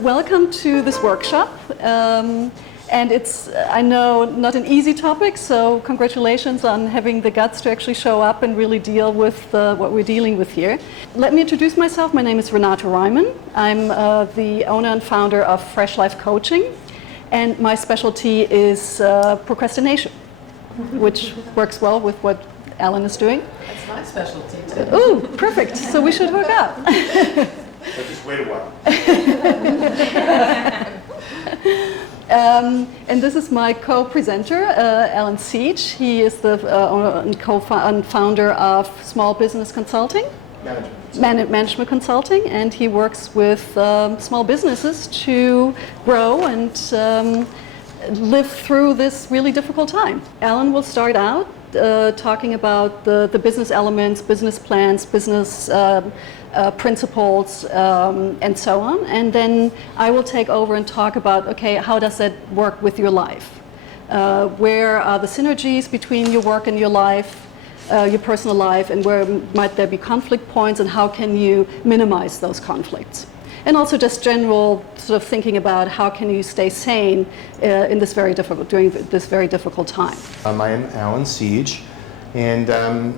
welcome to this workshop. And it's, I know, not an easy topic, so congratulations on having the guts to actually show up and really deal with what we're dealing with here. Let me introduce myself. My name is Renate Reimann. I'm the owner and founder of Fresh Life Coaching, and my specialty is procrastination, which works well with what Alan is doing. That's my specialty too. Ooh, perfect. So we should hook up. So just wait a while. And this is my co-presenter, Alan Siege. He is the owner and founder of Small Business Consulting, Management Consulting, and he works with small businesses to grow and live through this really difficult time. Alan will start out talking about the business elements, business plans, business principles, and so on. And then I will take over and talk about, okay, how does that work with your life? Where are the synergies between your work and your life, your personal life, and where might there be conflict points, and how can you minimize those conflicts? And also just general sort of thinking about how can you stay sane during this very difficult time. I am Alan Siege, and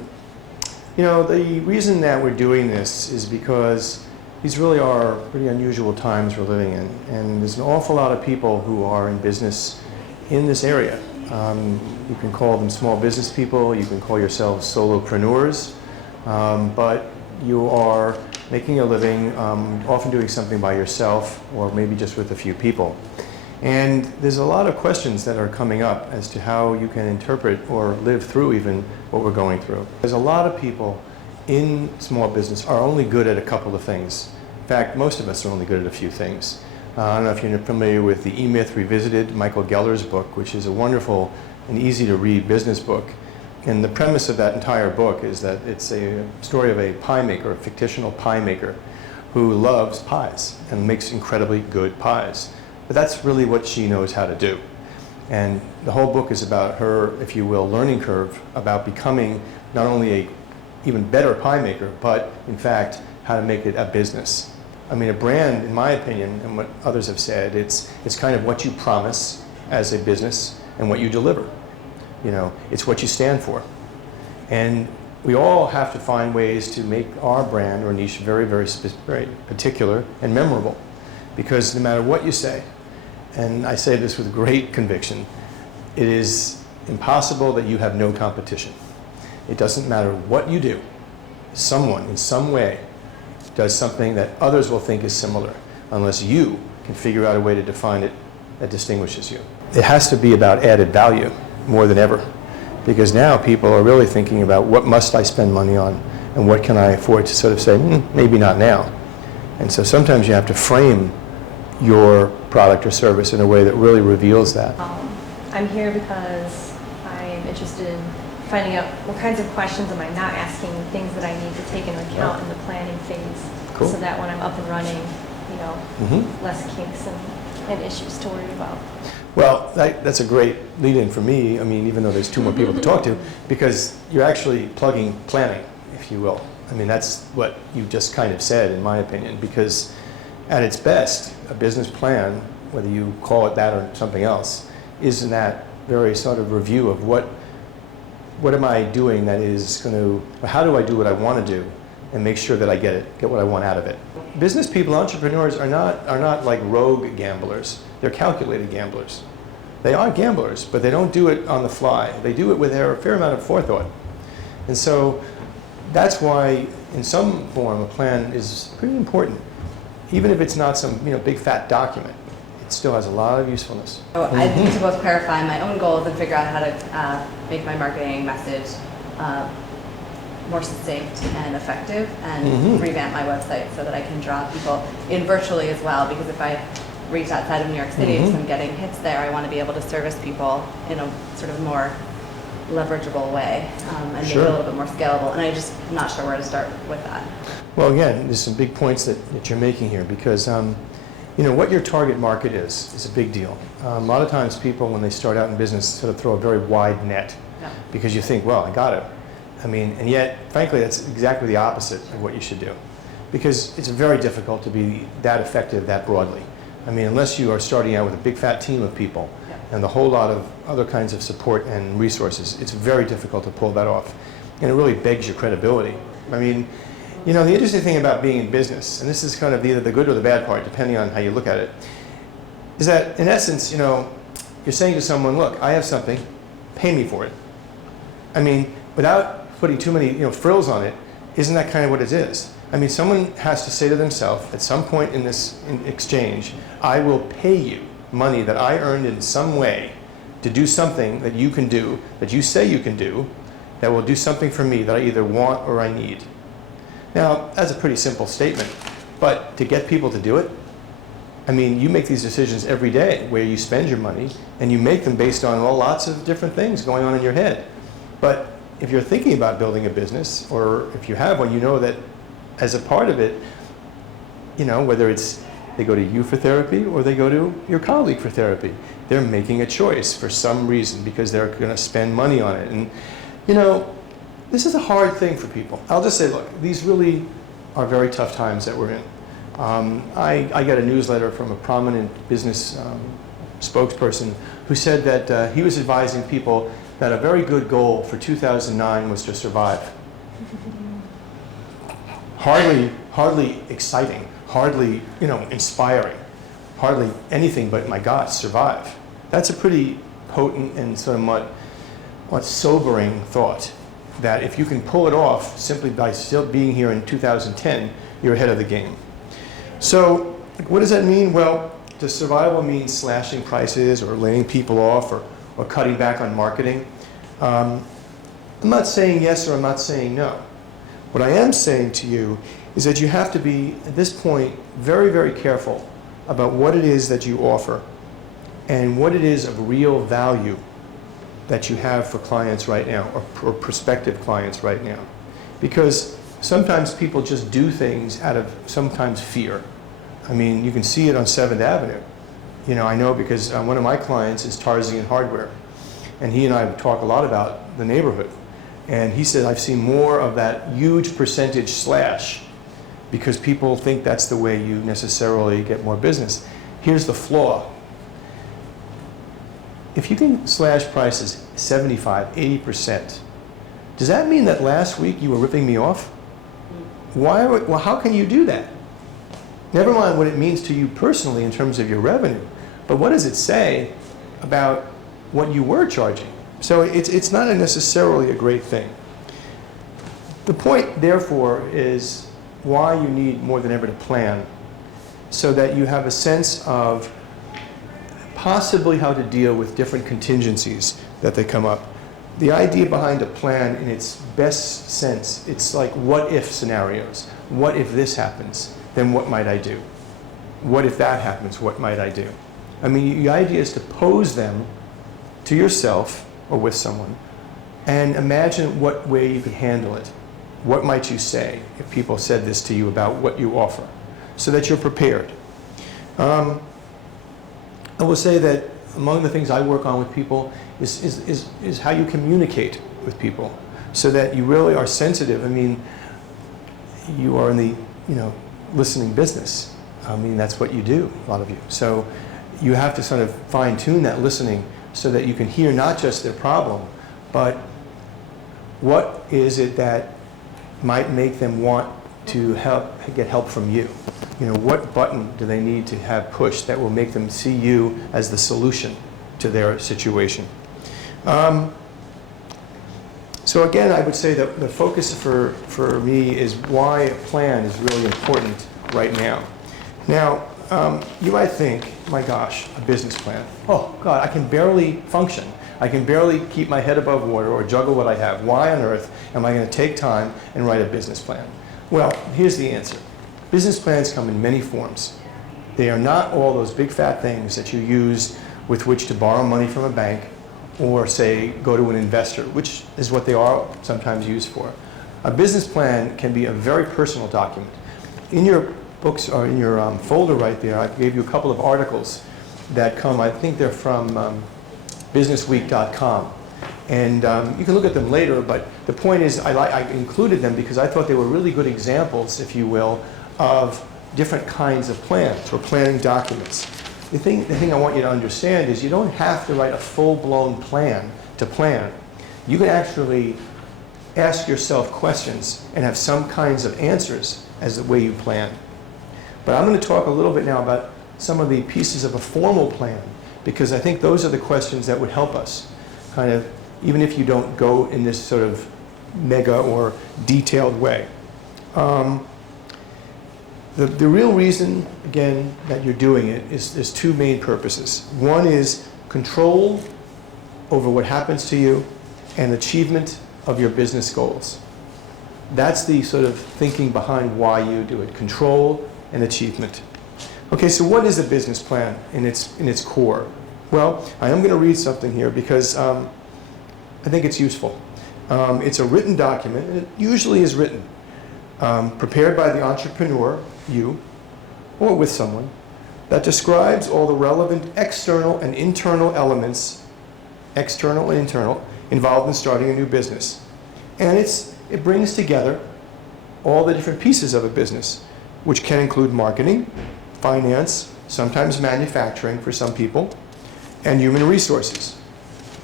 you know, the reason that we're doing this is because these really are pretty unusual times we're living in, and there's an awful lot of people who are in business in this area. You can call them small business people, you can call yourselves solopreneurs, but you are making a living, often doing something by yourself or maybe just with a few people. And there's a lot of questions that are coming up as to how you can interpret or live through even what we're going through. There's a lot of people in small business are only good at a couple of things. In fact, most of us are only good at a few things. I don't know if you're familiar with the E-Myth Revisited, Michael Geller's book, which is a wonderful and easy to read business book. And the premise of that entire book is that it's a story of a pie maker, a fictional pie maker, who loves pies and makes incredibly good pies. But that's really what she knows how to do. And the whole book is about her, if you will, learning curve about becoming not only a even better pie maker, but in fact, how to make it a business. I mean, a brand, in my opinion, and what others have said, it's kind of what you promise as a business and what you deliver. You know, it's what you stand for. And we all have to find ways to make our brand or niche very, very particular and memorable. Because no matter what you say, and I say this with great conviction, it is impossible that you have no competition. It doesn't matter what you do. Someone, in some way, does something that others will think is similar, unless you can figure out a way to define it that distinguishes you. It has to be about added value more than ever, because now people are really thinking about what must I spend money on and what can I afford to sort of say, maybe not now. And so sometimes you have to frame your product or service in a way that really reveals that. I'm here because I am interested in finding out what kinds of questions am I not asking, things that I need to take into account in the planning phase, Cool. so that when I'm up and running, you know, less kinks and issues to worry about. Well, that's a great lead-in for me. I mean, even though there's two more people to talk to, because you're actually plugging planning, if you will. I mean, that's what you just kind of said, in my opinion, because at its best, a business plan, whether you call it that or something else, is in that very sort of review of what am I doing that is going to, how do I do what I want to do and make sure that I get what I want out of it. Business people, entrepreneurs are not like rogue gamblers. They're calculated gamblers. They are gamblers, but they don't do it on the fly. They do it with a fair amount of forethought. And so that's why, in some form, a plan is pretty important. Even if it's not some big fat document, it still has a lot of usefulness. So I need to both clarify my own goals and figure out how to make my marketing message more succinct and effective, and revamp my website so that I can draw people in virtually as well, because if I reach outside of New York City, if I'm getting hits there, I want to be able to service people in a sort of more leverageable way, and make it a little bit more scalable. And I'm just not sure where to start with that. Well, again, there's some big points that you're making here, because what your target market is a big deal. A lot of times people, when they start out in business, sort of throw a very wide net, because you think, well, I got it. I mean, and yet, frankly, that's exactly the opposite of what you should do, because it's very difficult to be that effective that broadly. I mean, unless you are starting out with a big fat team of people and a whole lot of other kinds of support and resources, it's very difficult to pull that off. And it really begs your credibility. I mean, you know, the interesting thing about being in business, and this is kind of either the good or the bad part, depending on how you look at it, is that in essence, you know, you're saying to someone, look, I have something, pay me for it. I mean, without putting too many, you know, frills on it, isn't that kind of what it is? I mean, someone has to say to themselves at some point in this exchange, I will pay you money that I earned in some way to do something that you can do, that you say you can do, that will do something for me that I either want or I need. Now, that's a pretty simple statement, but to get people to do it, I mean, you make these decisions every day where you spend your money, and you make them based on lots of different things going on in your head. But if you're thinking about building a business, or if you have one, you know that as a part of it, you know, whether it's they go to you for therapy or they go to your colleague for therapy, they're making a choice for some reason because they're going to spend money on it. And, you know, this is a hard thing for people. I'll just say, look, these really are very tough times that we're in. I got a newsletter from a prominent business spokesperson who said that he was advising people that a very good goal for 2009 was to survive. Hardly exciting, hardly, you know, inspiring, hardly anything but, my God, survive. That's a pretty potent and somewhat sobering thought, that if you can pull it off simply by still being here in 2010, you're ahead of the game. So what does that mean? Well, does survival mean slashing prices or laying people off or cutting back on marketing? I'm not saying yes or I'm not saying no. What I am saying to you is that you have to be, at this point, very, very careful about what it is that you offer and what it is of real value that you have for clients right now, or prospective clients right now. Because sometimes people just do things out of sometimes fear. I mean, you can see it on 7th Avenue. You know, I know because one of my clients is Tarzian Hardware, and he and I talk a lot about the neighborhood. And he said, I've seen more of that huge percentage slash because people think that's the way you necessarily get more business. Here's the flaw. If you can slash prices 75, 80%, does that mean that last week you were ripping me off? Well, how can you do that? Never mind what it means to you personally in terms of your revenue, but what does it say about what you were charging? So it's not necessarily a great thing. The point, therefore, is why you need more than ever to plan, so that you have a sense of possibly how to deal with different contingencies that they come up. The idea behind a plan in its best sense, it's like what if scenarios. What if this happens? Then what might I do? What if that happens? What might I do? I mean, the idea is to pose them to yourself or with someone and imagine what way you could handle it. What might you say if people said this to you about what you offer, so that you're prepared. I will say that among the things I work on with people is how you communicate with people, so that you really are sensitive. I mean, you are in the, you know, listening business. I mean, that's what you do, a lot of you. So you have to sort of fine-tune that listening so that you can hear not just their problem, but what is it that might make them want to get help from you. You know, what button do they need to have pushed that will make them see you as the solution to their situation? So again, I would say that the focus for me is why a plan is really important right now. Now, you might think, my gosh, a business plan. Oh, God, I can barely function. I can barely keep my head above water or juggle what I have. Why on earth am I going to take time and write a business plan? Well, here's the answer. Business plans come in many forms. They are not all those big fat things that you use with which to borrow money from a bank or, say, go to an investor, which is what they are sometimes used for. A business plan can be a very personal document. In your books or in your folder right there, I gave you a couple of articles that come, I think they're from businessweek.com. And you can look at them later, but the point is I included them because I thought they were really good examples, if you will, of different kinds of plans or planning documents. The thing I want you to understand is you don't have to write a full-blown plan to plan. You can actually ask yourself questions and have some kinds of answers as the way you plan. But I'm going to talk a little bit now about some of the pieces of a formal plan, because I think those are the questions that would help us, kind of, even if you don't go in this sort of mega or detailed way. The real reason, again, that you're doing it is there's two main purposes. One is control over what happens to you and achievement of your business goals. That's the sort of thinking behind why you do it, control and achievement. Okay, so what is a business plan in its core? Well, I am going to read something here because I think it's useful. It's a written document, and it usually is written, prepared by the entrepreneur, you, or with someone, that describes all the relevant external and internal elements, external and internal, involved in starting a new business. And it brings together all the different pieces of a business, which can include marketing, finance, sometimes manufacturing for some people, and human resources,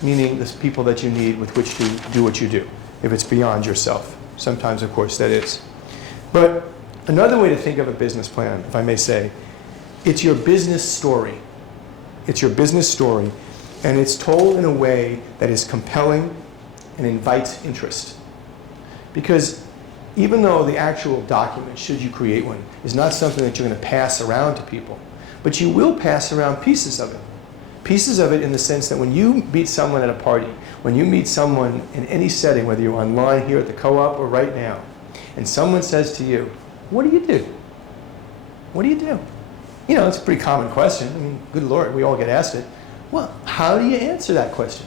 meaning the people that you need with which to do what you do, if it's beyond yourself. Sometimes, of course, that is. But another way to think of a business plan, if I may say, it's your business story. It's your business story, and it's told in a way that is compelling and invites interest. Because even though the actual document, should you create one, is not something that you're going to pass around to people, but you will pass around pieces of it. Pieces of it in the sense that when you meet someone at a party, when you meet someone in any setting, whether you're online here at the co-op or right now, and someone says to you, what do you do? What do you do? You know, it's a pretty common question. I mean, good Lord, we all get asked it. Well, how do you answer that question?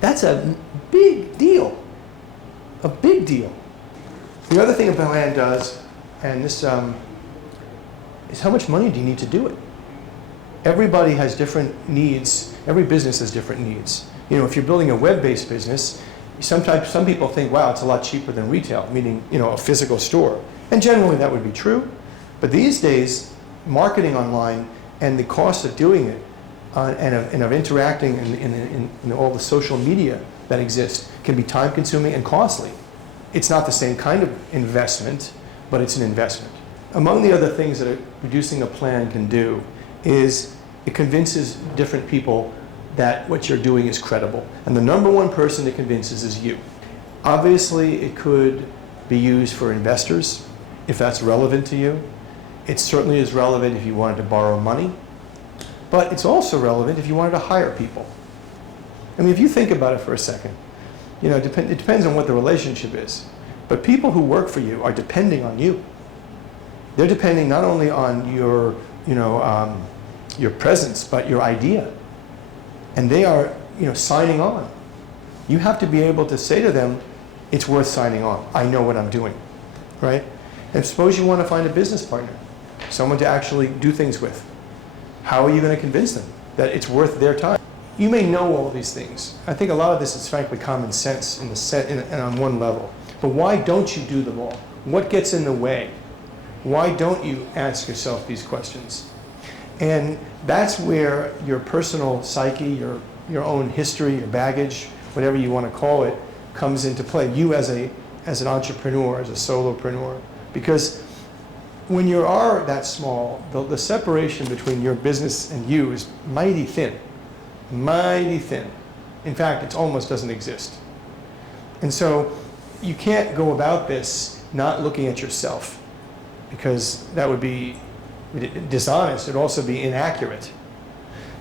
That's a big deal. A big deal. The other thing a plan does, and this is how much money do you need to do it? Everybody has different needs. Every business has different needs. You know, if you're building a web-based business, sometimes some people think, wow, it's a lot cheaper than retail, meaning, you know, a physical store. And generally that would be true. But these days, marketing online and the cost of doing it and of interacting in all the social media that exist can be time-consuming and costly. It's not the same kind of investment, but it's an investment. Among the other things that producing a plan can do is it convinces different people that what you're doing is credible. And the number one person it convinces is you. Obviously, it could be used for investors, if that's relevant to you. It certainly is relevant if you wanted to borrow money. But it's also relevant if you wanted to hire people. I mean, if you think about it for a second, you know, it depends on what the relationship is. But people who work for you are depending on you. They're depending not only on your, your presence, but your idea. And they are, signing on. You have to be able to say to them, it's worth signing on. I know what I'm doing, right? And suppose you want to find a business partner, someone to actually do things with. How are you going to convince them that it's worth their time? You may know all these things. I think a lot of this is frankly common sense and on one level. But why don't you do them all? What gets in the way? Why don't you ask yourself these questions? And that's where your personal psyche, your own history, your baggage, whatever you want to call it, comes into play. You as an entrepreneur, as a solopreneur. Because when you are that small, the separation between your business and you is mighty thin. Mighty thin. In fact, it almost doesn't exist. And so you can't go about this not looking at yourself, because that would be dishonest. It would also be inaccurate.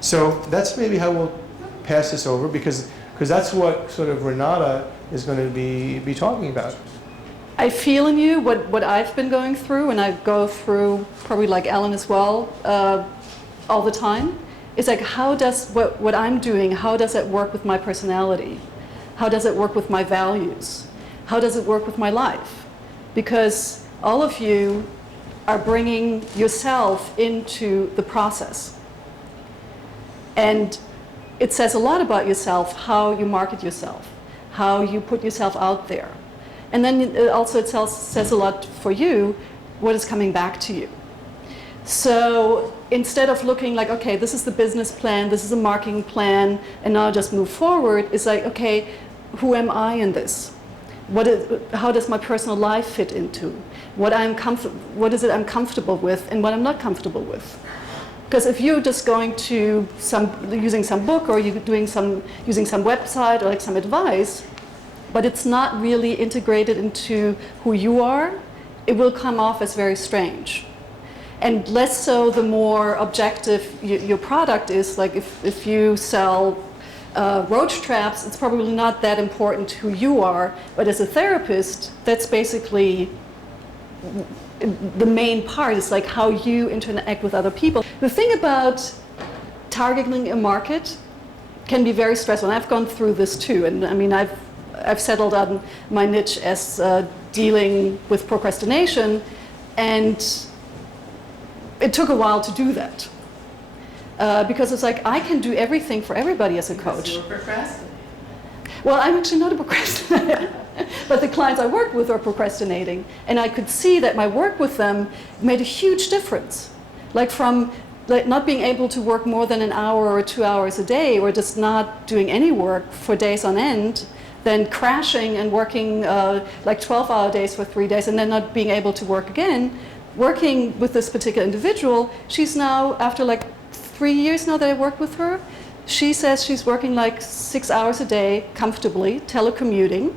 So that's maybe how we'll pass this over, because that's what sort of Renata is going to be talking about. I feel in you what I've been going through, and I go through, probably like Ellen as well, all the time. It's like, how does what I'm doing, how does it work with my personality? How does it work with my values? How does it work with my life? Because all of you are bringing yourself into the process. And it says a lot about yourself, how you market yourself, how you put yourself out there. And then it also says a lot for you, what is coming back to you. So instead of looking like, okay, this is the business plan, this is a marketing plan, and now just move forward, it's like, okay, who am I in this? How does my personal life fit into? What is it I'm comfortable with and what I'm not comfortable with? Because if you're just going to using some book or you're using some website or like some advice, but it's not really integrated into who you are, it will come off as very strange. And less so the more objective your product is. Like if you sell roach traps, it's probably not that important who you are, but as a therapist, that's basically the main part. Is like how you interact with other people. The thing about targeting a market can be very stressful, and I've gone through this too. And I mean, I've settled on my niche as dealing with procrastination, and it took a while to do that. Because it's like, I can do everything for everybody as a coach. You were procrastinating. Well, I'm actually not a procrastinator, but the clients I worked with are procrastinating. And I could see that my work with them made a huge difference. Like from not being able to work more than an hour or 2 hours a day, or just not doing any work for days on end, then crashing and working like 12-hour days for 3 days, and then not being able to work again. Working with this particular individual, she's now, after like 3 years now that I work with her, she says she's working like 6 hours a day comfortably, telecommuting,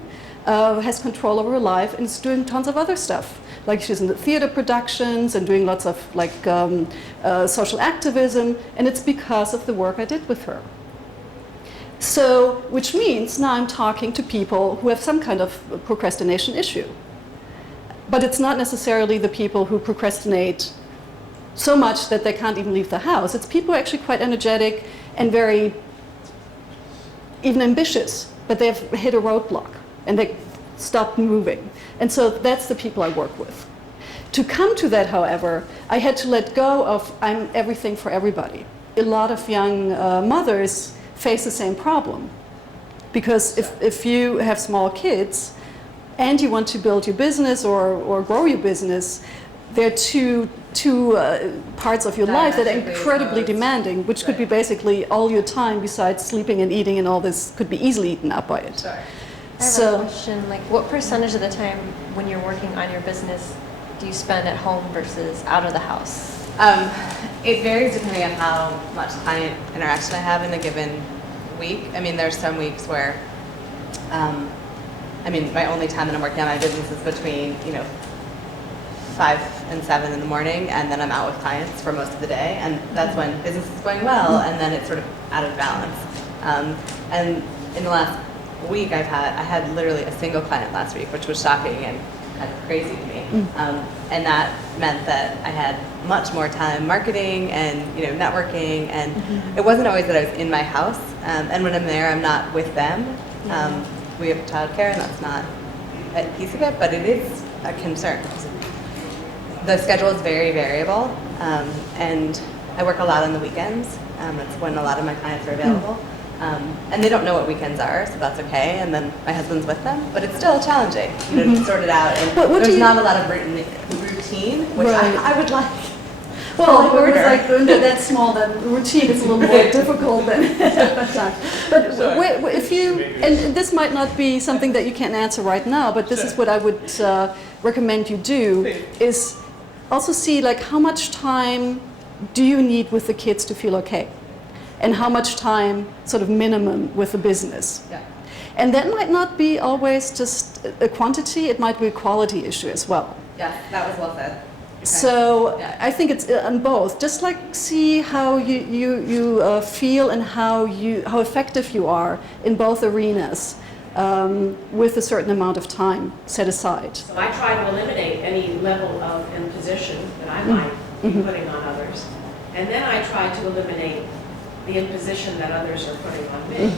has control over her life, and is doing tons of other stuff. Like she's in the theater productions and doing lots of like social activism, and it's because of the work I did with her. So, which means now I'm talking to people who have some kind of procrastination issue. But it's not necessarily the people who procrastinate so much that they can't even leave the house. It's people who are actually quite energetic and very even ambitious, but they've hit a roadblock and they stopped moving. And so that's the people I work with. To come to that, however, I had to let go of I'm everything for everybody. A lot of young mothers face the same problem. Because if you have small kids and you want to build your business or grow your business, there are two parts of your life that are incredibly demanding, which could be basically all your time besides sleeping and eating, and all this could be easily eaten up by it. Sorry. I have a question, like what percentage of the time when you're working on your business do you spend at home versus out of the house? It varies depending on how much client interaction I have in a given week. I mean, there's some weeks where, my only time that I'm working on my business is between, 5 and 7 in the morning, and then I'm out with clients for most of the day, and that's when business is going well, and then it's sort of out of balance. And in the last week, I had literally a single client last week, which was shocking and kind of crazy to me. And that meant that I had much more time marketing and networking, and it wasn't always that I was in my house. And when I'm there, I'm not with them. We have childcare, and that's not a piece of it, but it is a concern. The schedule is very variable, and I work a lot on the weekends. That's when a lot of my clients are available. And they don't know what weekends are, so that's okay. And then my husband's with them, but it's still challenging, to sort it out. And there's not a lot of routine, which I would like. Well, when it's like when they're that small, then routine is a little more difficult than time. But if you, and this might not be something that you can answer right now, but this is what I would recommend you do, is also see like how much time do you need with the kids to feel okay? And how much time, sort of minimum, with the business. Yeah. And that might not be always just a quantity, it might be a quality issue as well. Yeah, that was well said. Okay. So Yeah. I think it's on both. Just like see how you feel and how effective you are in both arenas with a certain amount of time set aside. So I try to eliminate any level of imposition that I might be putting on others. And then I try to eliminate the imposition that others are putting on me.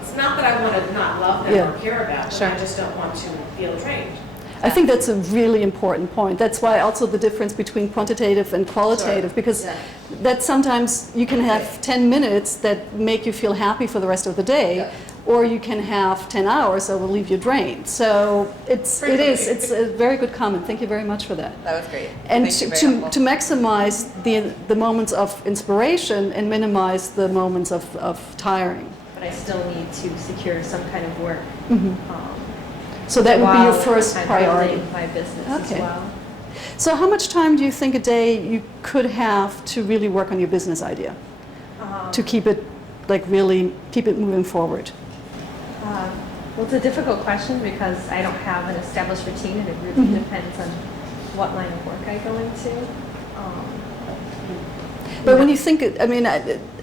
It's not that I want to not love them or care about them, I just don't want to feel drained. I think that's a really important point. That's why also the difference between quantitative and qualitative, Sure. because Yeah. that sometimes you can have 10 minutes that make you feel happy for the rest of the day, Yeah. or you can have 10 hours that will leave you drained. So it's a very good comment. Thank you very much for that. That was great. And Thank you, very to helpful. maximize the moments of inspiration and minimize the moments of tiring. But I still need to secure some kind of work. So that would be your while first I'm priority. building my business Okay. as well. So how much time do you think a day you could have to really work on your business idea? To keep it, like really keep it moving forward? Well, it's a difficult question because I don't have an established routine, and it really depends on what line of work I go into. But when you think, I mean,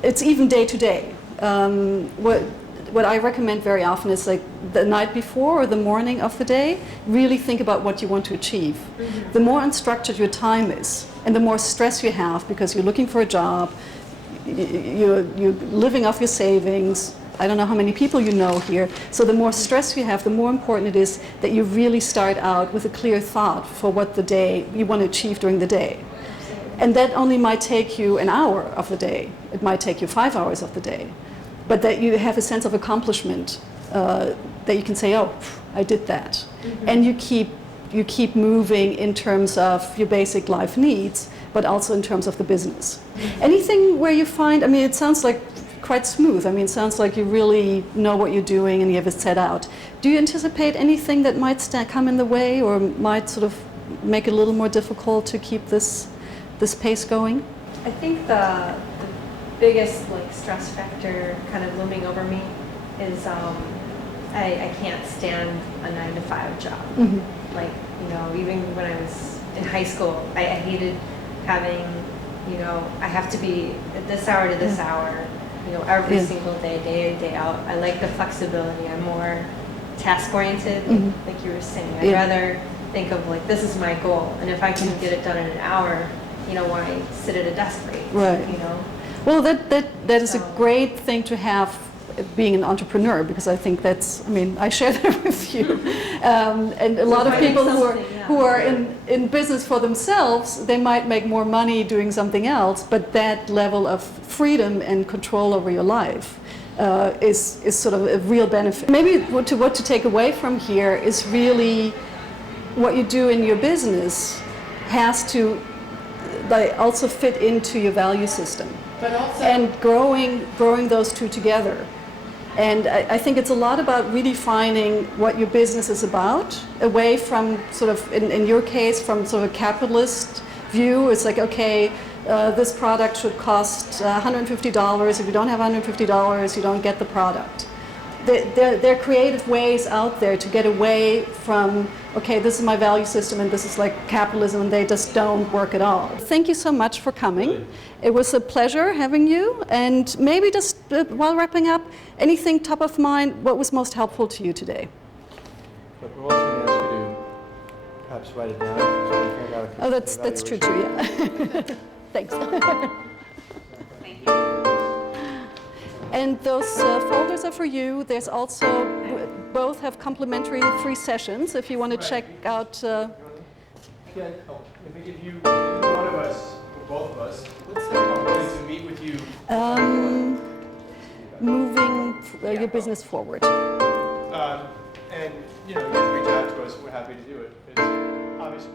it's even day to day. What I recommend very often is like the night before or the morning of the day, really think about what you want to achieve. The more unstructured your time is, and the more stress you have because you're looking for a job, you're living off your savings. I don't know how many people you know here. So the more stress you have, the more important it is that you really start out with a clear thought for what the day you want to achieve during the day. And that only might take you an hour of the day. It might take you 5 hours of the day. But that you have a sense of accomplishment, that you can say, oh, I did that. And you keep moving in terms of your basic life needs, but also in terms of the business. Anything where you find, I mean, it sounds like quite smooth. I mean, it sounds like you really know what you're doing and you have it set out. Do you anticipate anything that might come in the way or might sort of make it a little more difficult to keep this pace going? I think the biggest like stress factor kind of looming over me is I can't stand a 9-to-5 job. Like, you know, even when I was in high school, I hated having, you know, I have to be at this hour to this hour, you know, every single day, day in, day out. I like the flexibility. I'm more task-oriented, like you were saying. I'd rather think of like, this is my goal, and if I can get it done in an hour, you know, why sit at a desk for 8, Right. you know? Well, that is a great thing to have being an entrepreneur, because I think that's, I mean, I share that with you. And a lot of finding people something, who are in business for themselves, they might make more money doing something else, but that level of freedom and control over your life is sort of a real benefit. Maybe what to take away from here is really what you do in your business has to also fit into your value system. But also, And growing those two together. And I think it's a lot about redefining what your business is about, away from sort of, in your case, from sort of a capitalist view. It's like, okay, this product should cost $150. If you don't have $150, you don't get the product. There are creative ways out there to get away from, okay, this is my value system and this is like capitalism, and they just don't work at all. Thank you so much for coming. Really? It was a pleasure having you. And maybe just while wrapping up, anything top of mind, what was most helpful to you today? But we're also going to ask you to perhaps write it down. So we can figure out Oh, that's true too, yeah. Thanks. Thank you. And those folders are for you. There's also, both have complimentary free sessions if you want to check out. Let me give you one of us, or both of us, to meet with you. Moving your business forward. And, you know, you can reach out to us. We're happy to do it. It's obviously